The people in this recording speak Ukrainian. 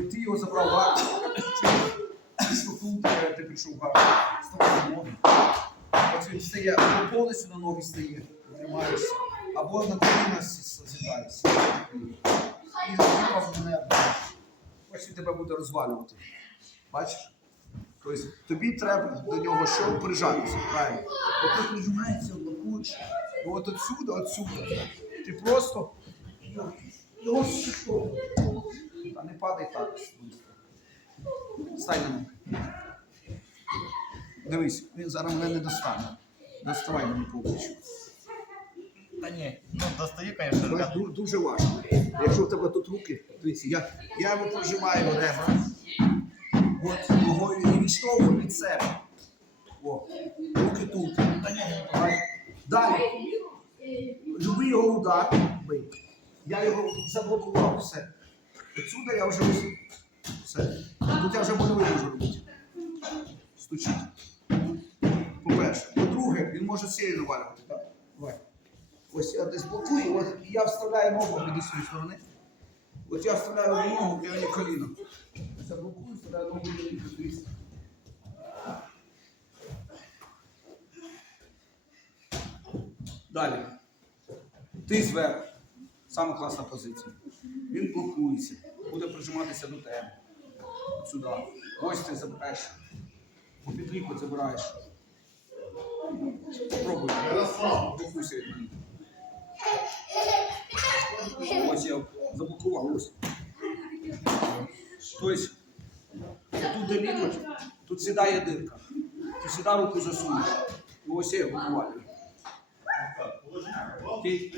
е, ти його забрав в чи що тут е, ти прийшов в арку, ставай на ноги. Ось він стає, або повністю на ноги стає, тримаєшся, або на коліна сідаєшся. І зразу мене ось він тебе буде розвалювати. Бачиш? Тобто тобі треба до нього що прижатися, правильно? От ти прижимаєшся, блокуєш. І от отсюди, отсюди. Ти просто його- його падай так швидко. Стань. Дивись, він зараз мене не достане. Доставай мене поки що. Та ні, ну достаю, звісно, рука. дуже, дуже важко. Якщо в тебе тут руки, дивіться, я, я його прожимаю ребра. От ногою і відштовхую від себе. О, руки тут. Давай. Далі. Люби його удар. Бий. Я його заблокував все. Отсюди я вже. Все. Тут я вже больовий можу робити. Стучить. По-перше. По-друге, він може сильно навалювати. Давай. Ось я десь блокую, от я вставляю ногу від цієї сторони. От я вставляю одну ногу, і мені коліно. Заблокую, вставляю ногу і коліно. дивіться. Далі. Ти зверху. Саме класна позиція. Він блокується, буде прижиматися до тебе. Сюди. Ось ти забираєш. По підліку забираєш. Пробуй. Блокуйся від мене. Ось я заблокував, ось. Тобто, тут де лікоть, тут сідає дирка. Ти сюди руку засунеш. І ось я його. Окей?